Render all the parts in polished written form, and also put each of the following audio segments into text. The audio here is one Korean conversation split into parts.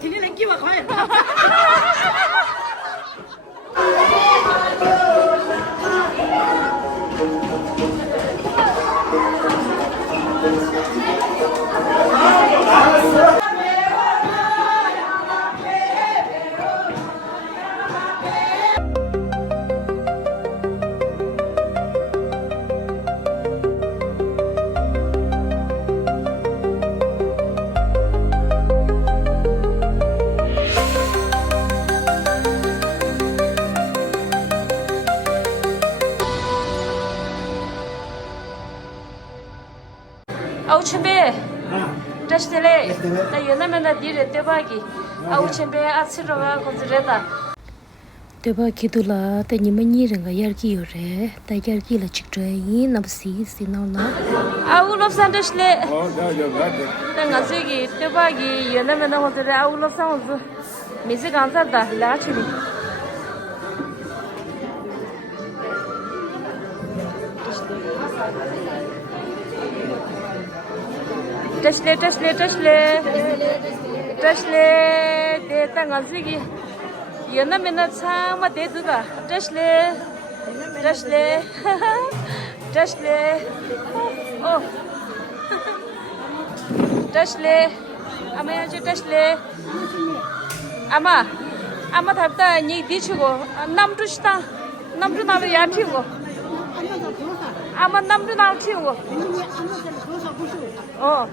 ทีนี้เลยกี่ว่าค่อย 아우침배 다시텔레 나 연나면나 디레 대박이 아우침배 아츠로가 건드레다 대박이둘라 때니만이랑가 야르기요레 다 야르기라 직저이 남시 시나나 아우럽산데실레 내가 저기 대박이 연나면나 건드레 아우럽산즈 미지 간사다 라치니 Taşle de tangazigi yana mena chama de duga taşle oh taşle amaya je taşle ama thapta ni dichugo namtu na ya thigo ama namtu na thigo oh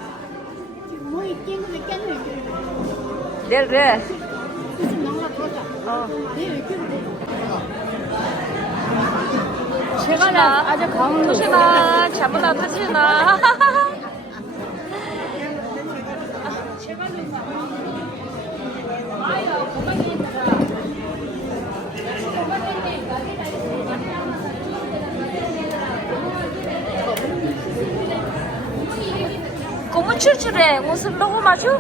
Del re. 제가 아주 강도시나 잡으나 터지나. 고무 출출해. 옷을 너무 마주?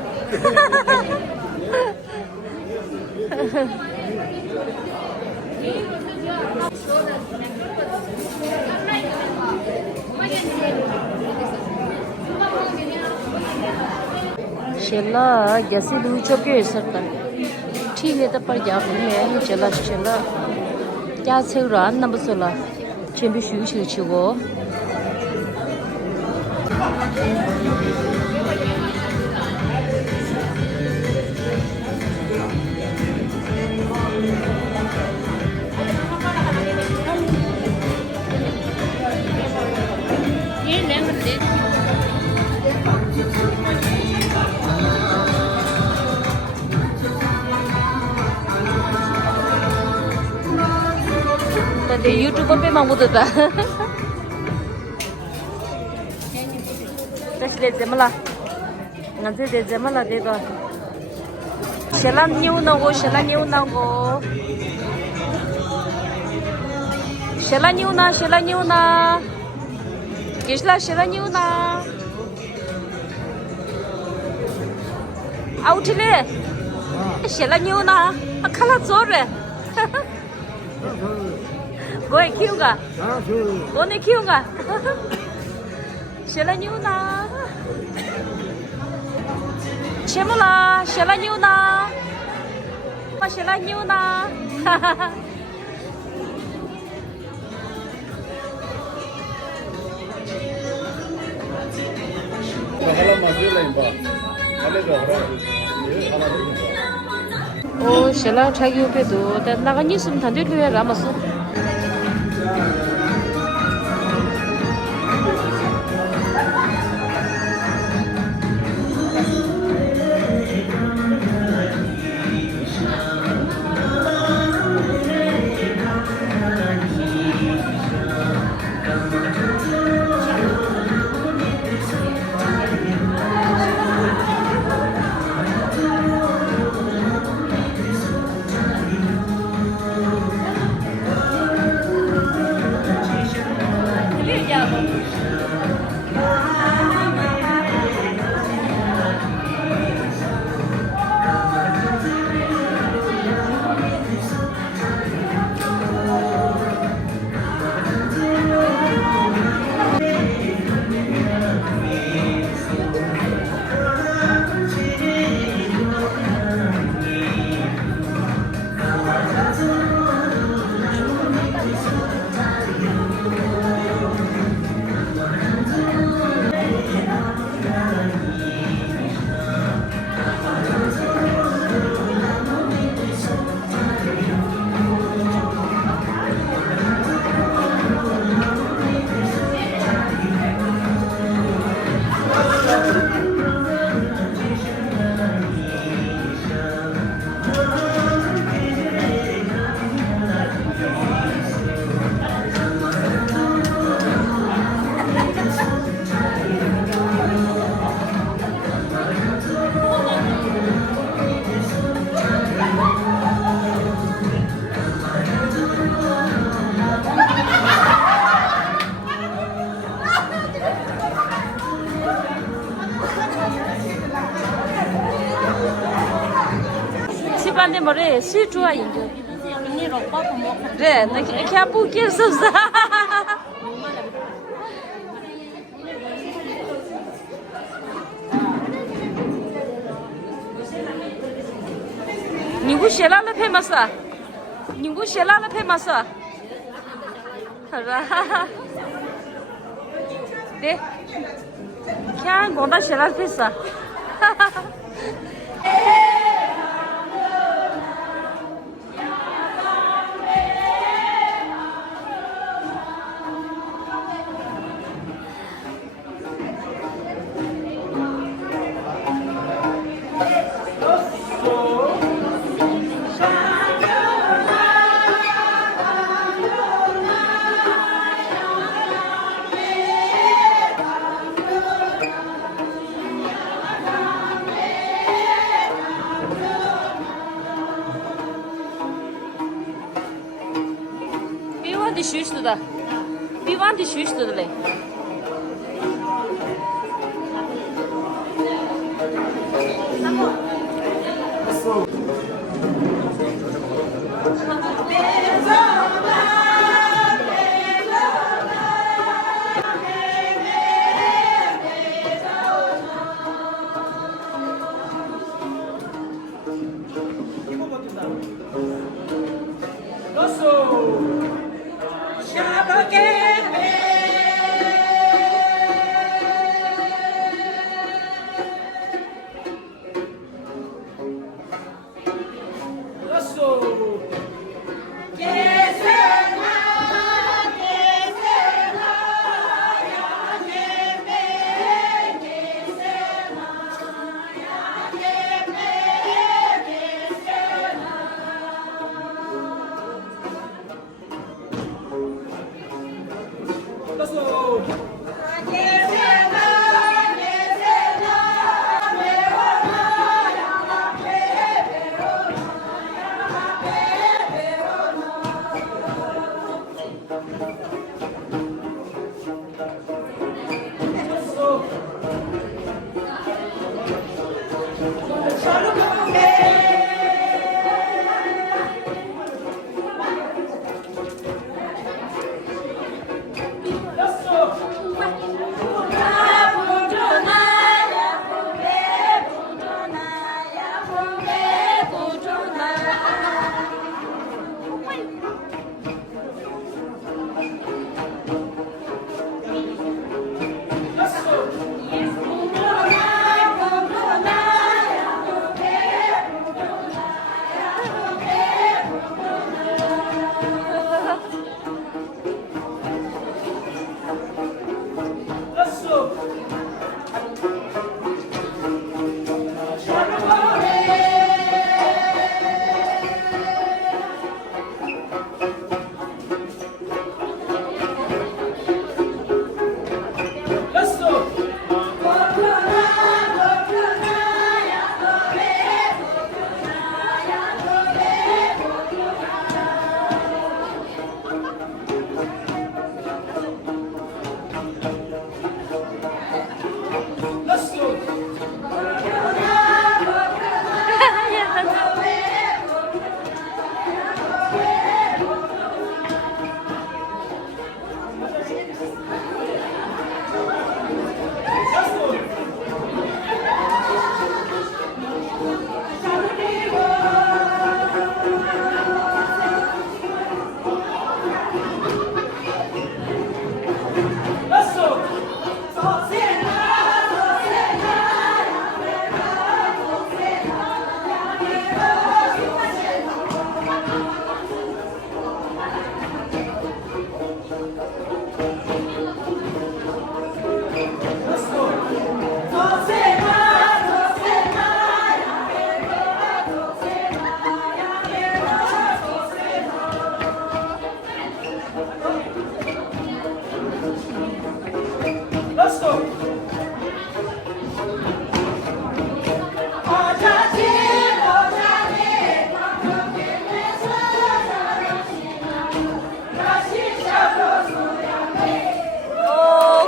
चला जैसे लू चुके सरकार ठीक है तो पर जा में चला क्या से रान नंबर 16 全部学学去过근데 유튜브 빼만 못했다. 다시 내자말라. 나한테 내자말라 내가. 샬란 뉴나고. 샬란 뉴나. 계실라 샬란 뉴나. 아우틀레. 샬란 뉴나. 아칼라 조르. Ôi kêu cả, con này kêu cả, sẽ là nhiêu na, xem là sẽ là nhiêu na, mà sẽ là nhiêu na, ô sẽ là trái yêu bé đồ,แต่哪个女生谈对对了嘛是。般的么嘞，谁主要研究？你老爸不摸。对，那看不见是不是？你给写哪了配吗是？你给写哪了配吗是？好的，哈哈。对，看我那写哪配是？哈哈哈。休息的，比往的休息的嘞。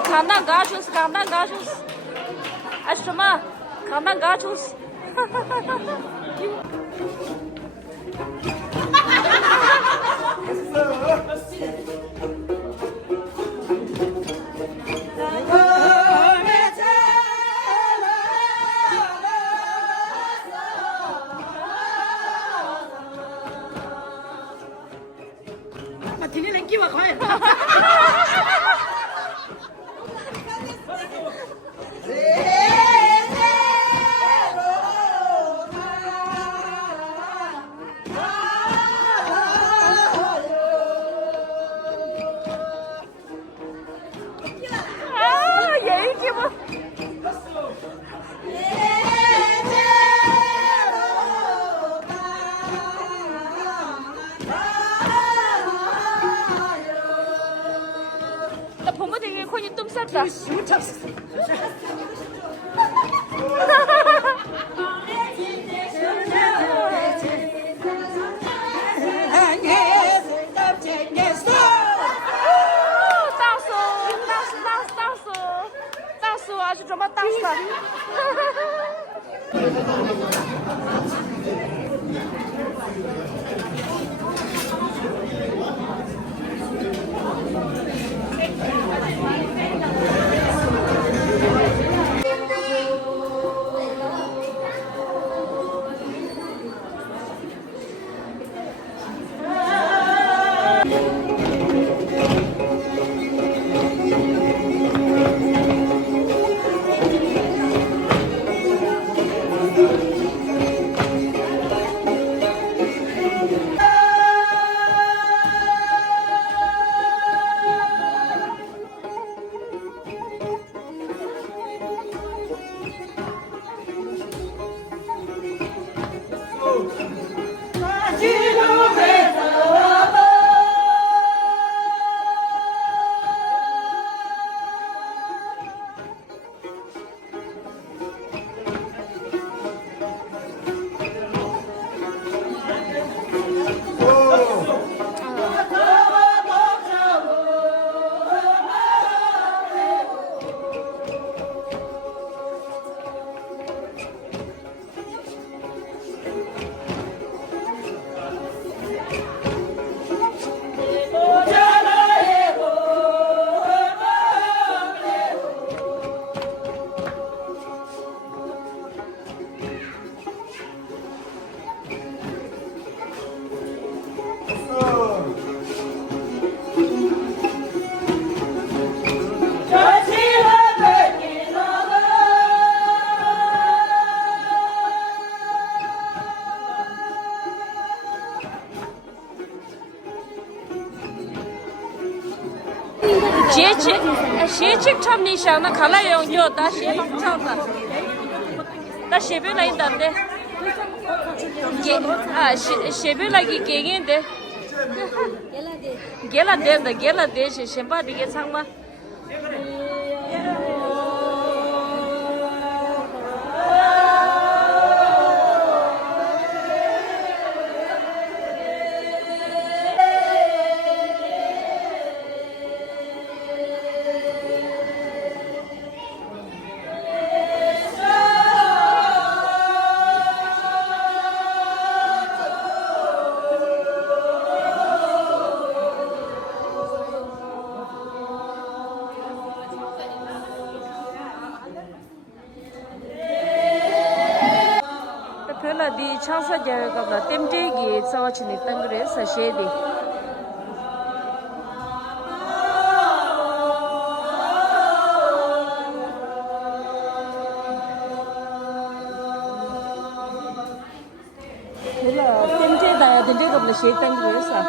扛蛋糕就是扛蛋糕就是，哎什么？扛蛋糕就是，哈哈哈哈哈。나 보면 되게 코니 똥 쌌다. 다수 아주 정말 다수다.鞋去唱你想那卡拉用就打鞋帮唱的，那鞋边来等的，鞋边来给人的，给了的是先把这个唱吧。디 창사 자가가 템테기 사와치니 땅그레 사셰디 텔라 템테다야 템테가 블 셰 땅그레 사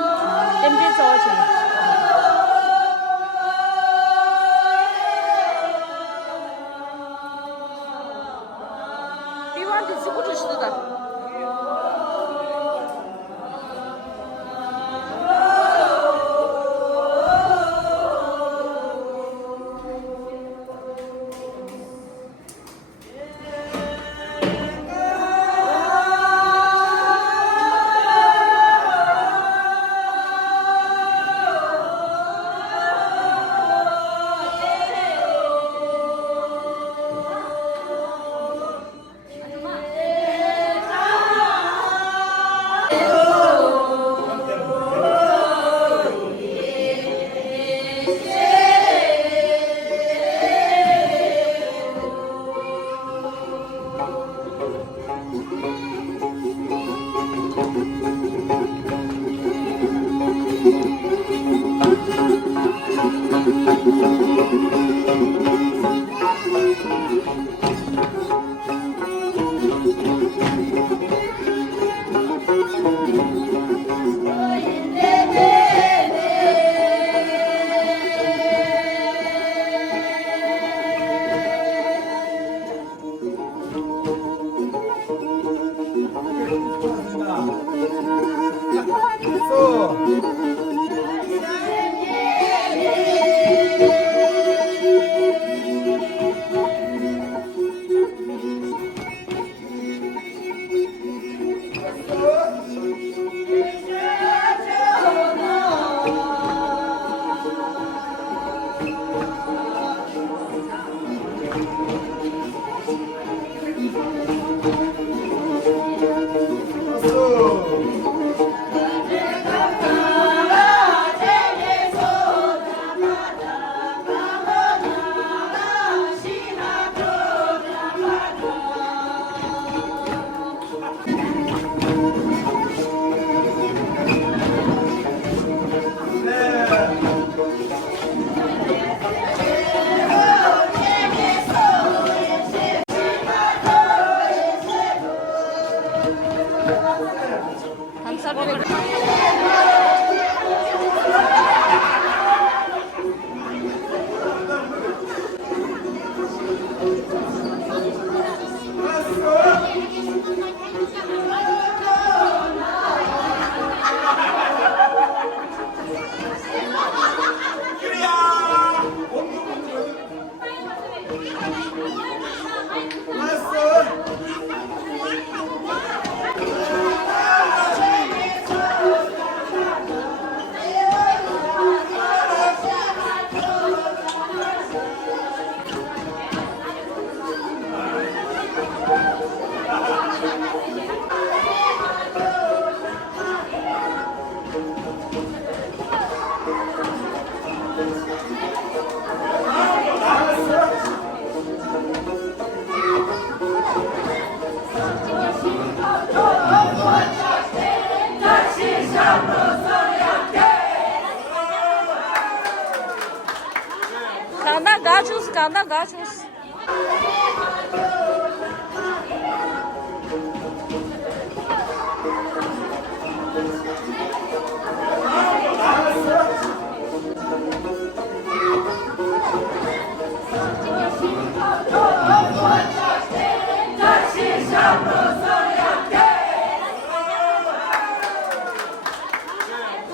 템테 사와치니 비완디 지구도 시도다 Kana gachos, kana gachos.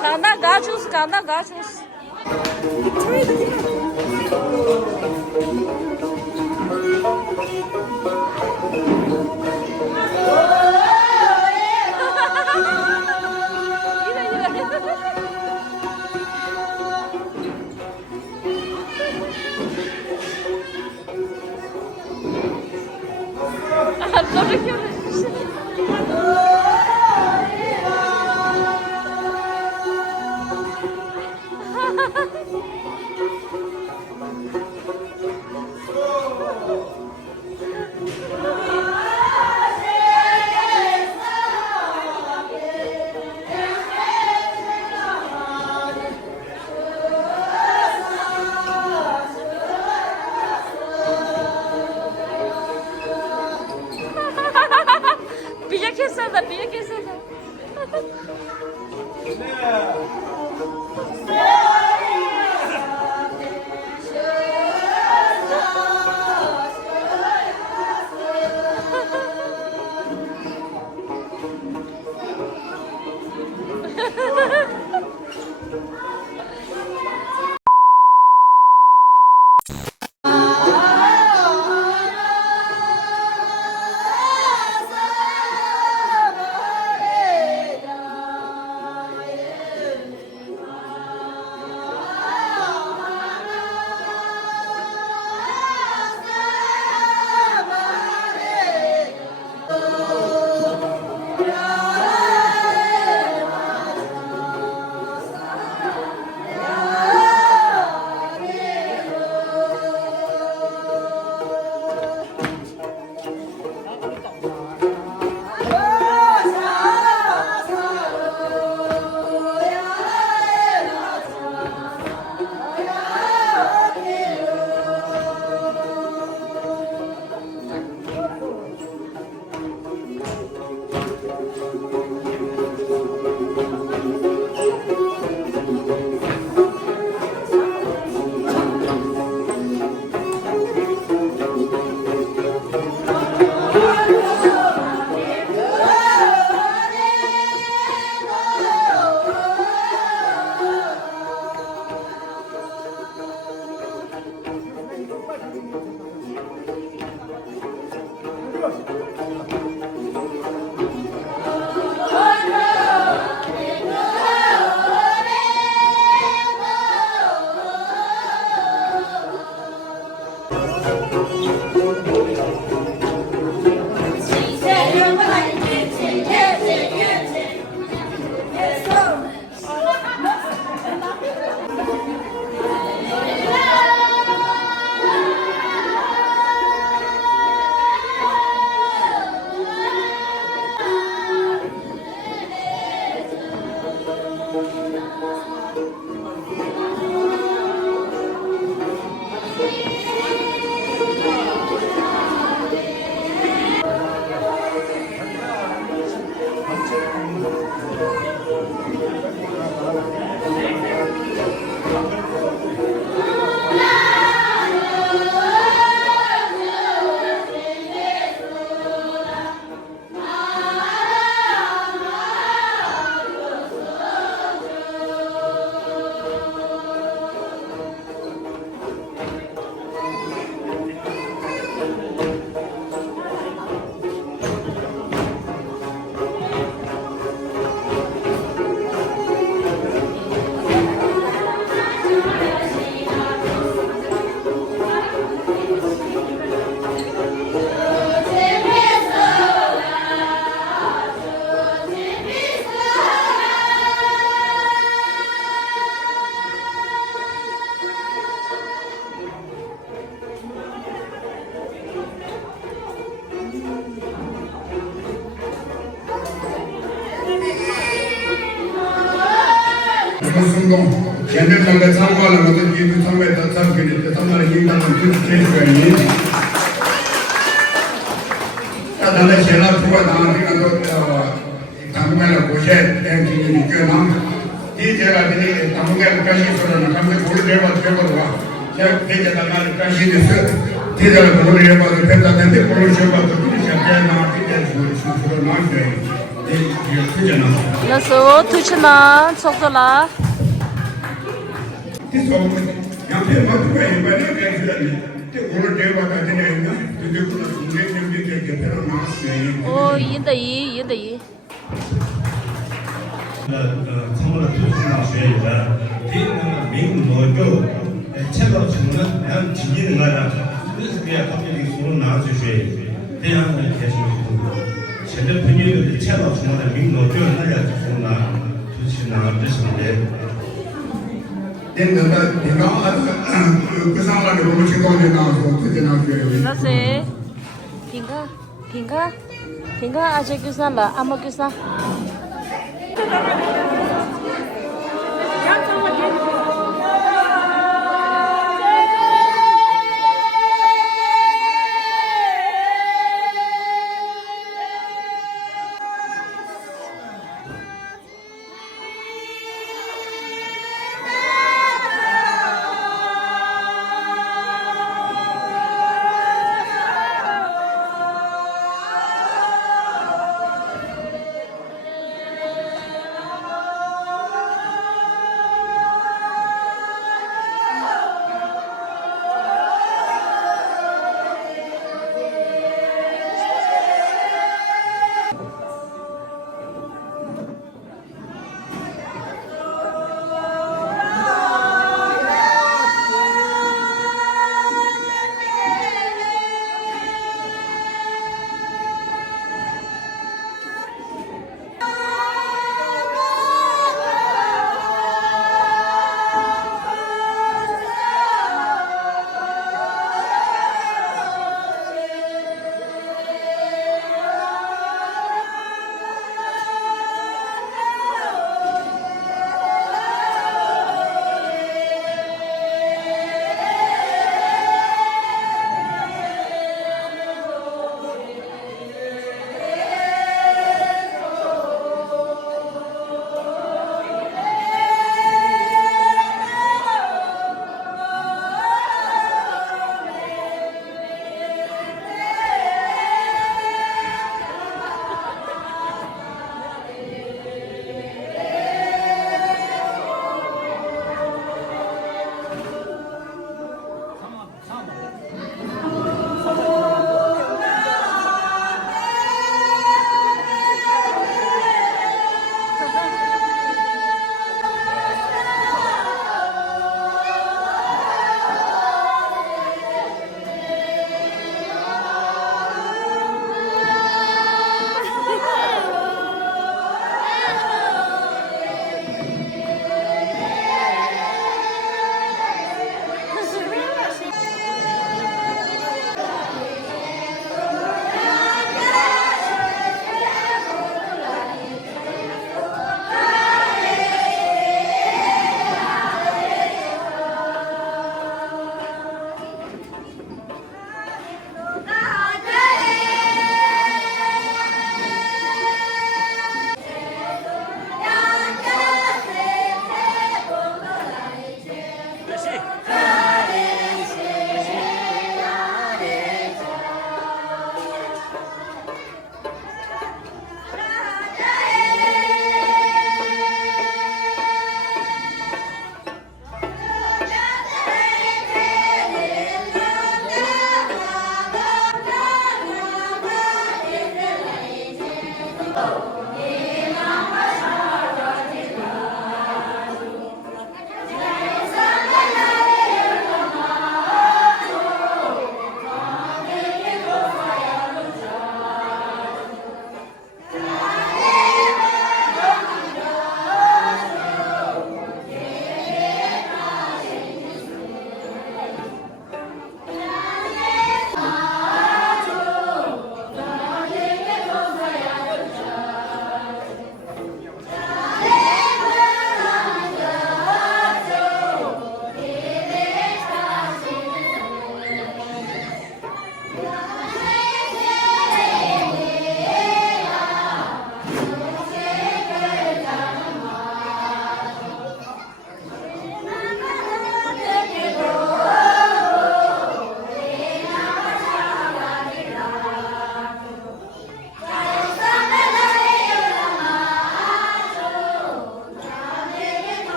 Kana gachos, kana gachos. Pilla quesada, pilla quesada. 松动，现在那个参观了，我这一个参观到参观的，他那里那么挺专业。那咱们现在主要当这个咱们那国线连接的这那，第一阶段的咱们那关系说的，他们不是这个的话，像这些咱们关系的是，第二个不是这个的，跟咱们的不是这个的，像这那这点说的哪些？那时候推出了，做着了。哦，赢得赢，赢得赢。参谋的推出上学有的，这个民农够，签到什么呢？俺今年那个，就是给他们的所有拿去学，这样才开始有。现在朋友的签到什么的民农够，那个就是拿，就是拿这什么的。那谁？平哥，阿姐叫啥了？阿嬷叫啥？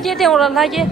라게 되오라 라게.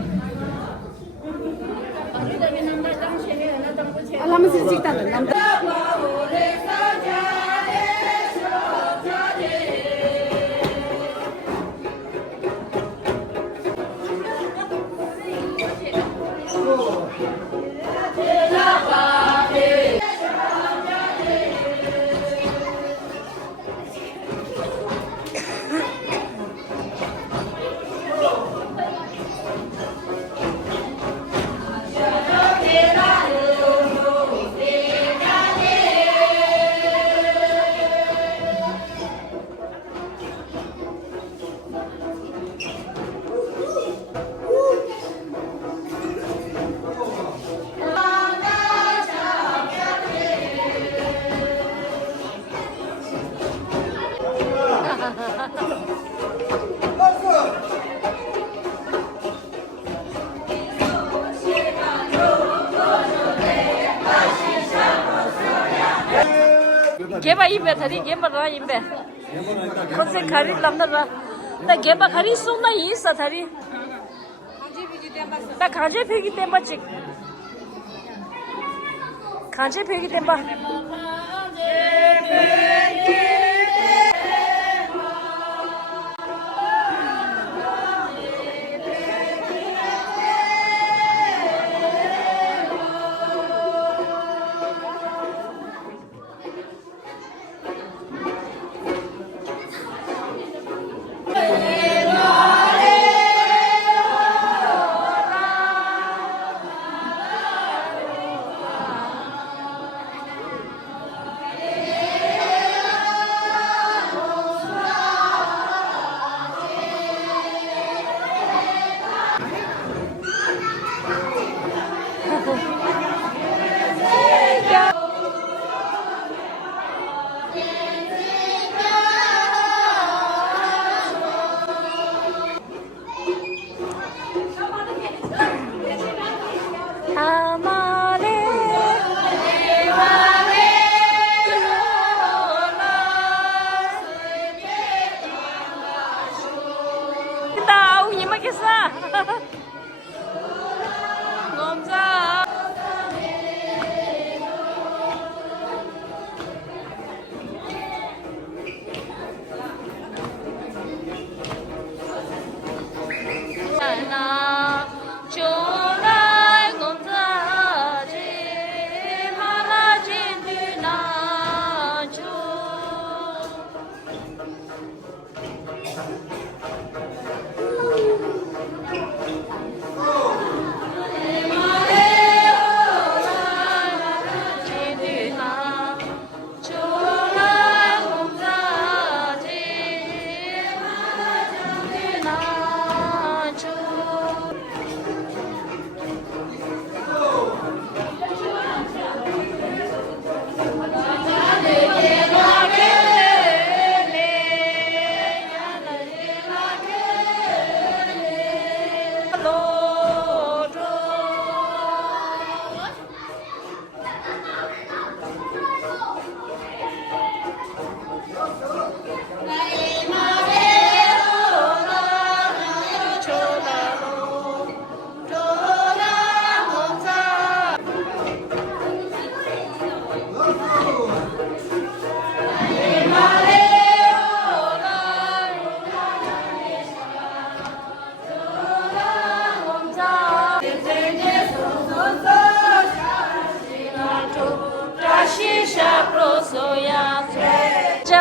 개바 입에 다리 개바라 입에. 컨세 가리 남나라. 나 개바 가리 쏜나 있어 다리. 나 간제 패기 땜바지. 간제 패기 땜바.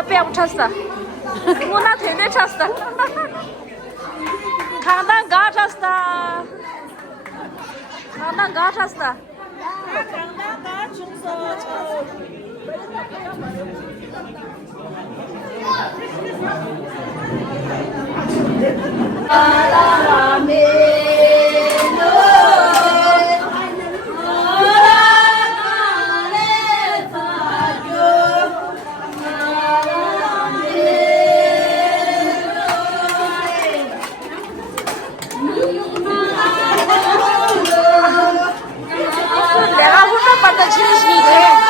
뺨 찼어. 문화 되네 찼어. 강당 가 찼어. 강당 가 찼어. 강남 가 중서 내가 훈련받던 진심이지.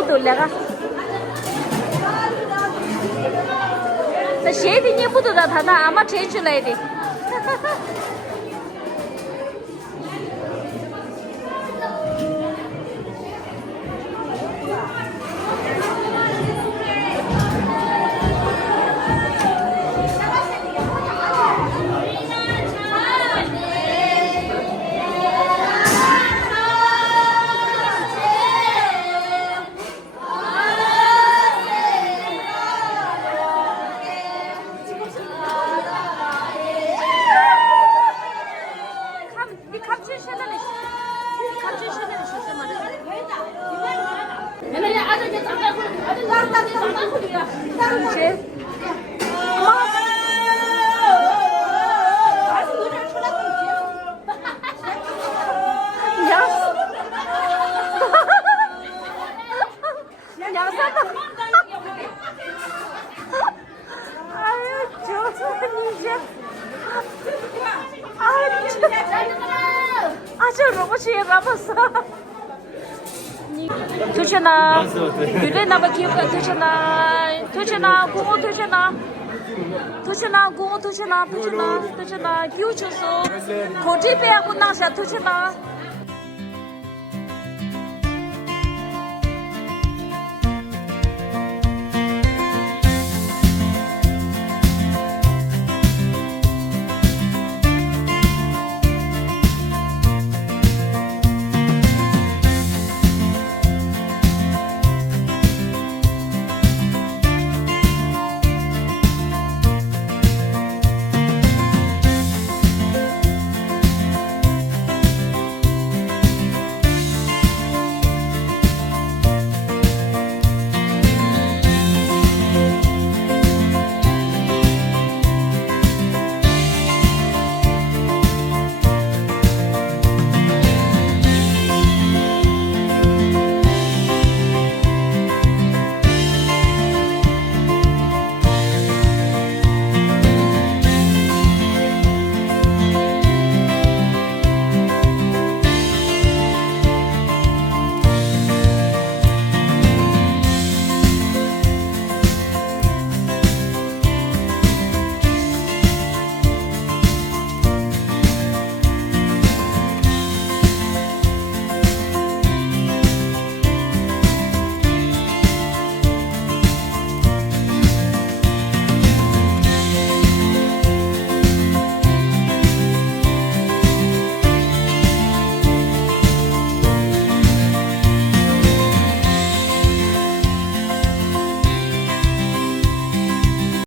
不懂了啊。这鞋底你不懂的，他那阿妈拆出来的。도시나, 교주소, 거짓말 하고 나서 도시나.